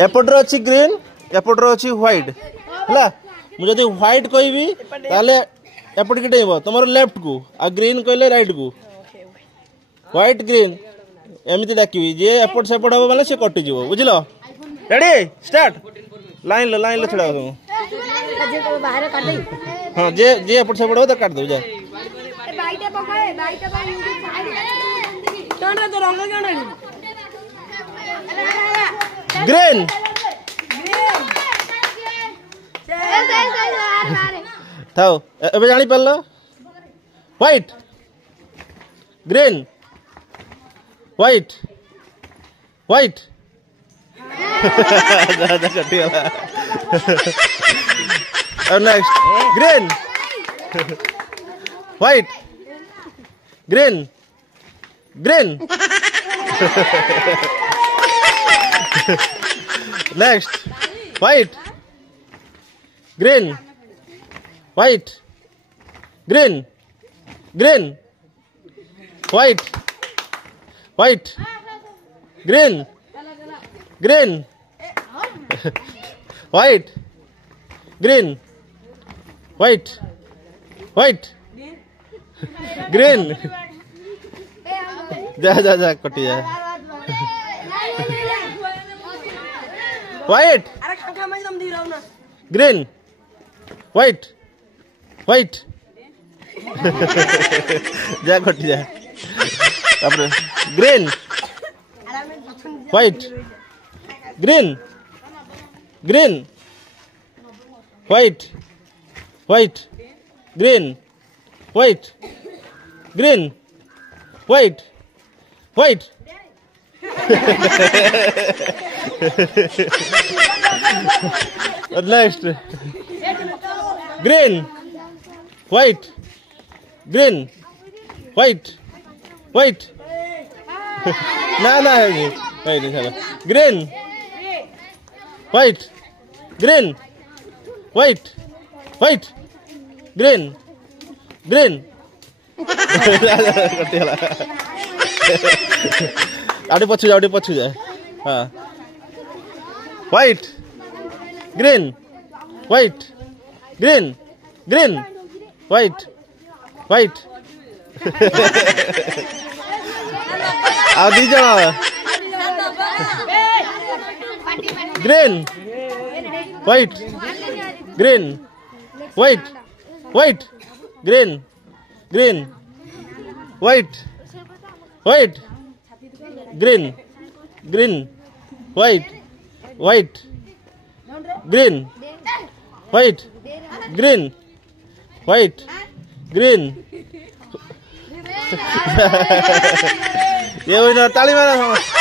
एपटर अच्छी ग्रीन एपटर अच्छी व्हाइट है मुझे व्हाइट कहबी ताले एपट की डेब तुम लेफ्ट को आ ग्रीन कहले राइट को व्हाइट ग्रीन एमती डाक जे एपट सेपट हम माने से कटिज बुझल रेडी स्टार्ट लाइन लो छड़ा तुम हाँ जे जे एपट सेपट हो तो काट दो जा ग्रीन थाओ एबे जानी पारलो व्हाइट ग्रीन व्हाइट व्हाइट जा कटी वाला और next green white green green next white green white green green white white green green white green white white green जा जा जा कटी जा व्हाइट ग्रीन व्हाइट व्हाइट जा कटी जा green white green green white white green white green white white next green white green white white ना ना है green white green white white green green आड़े पछु जा हाँ white green white green green white white आ दी जन green white green white white green green white white green green white white green white green white green ये ताली मारा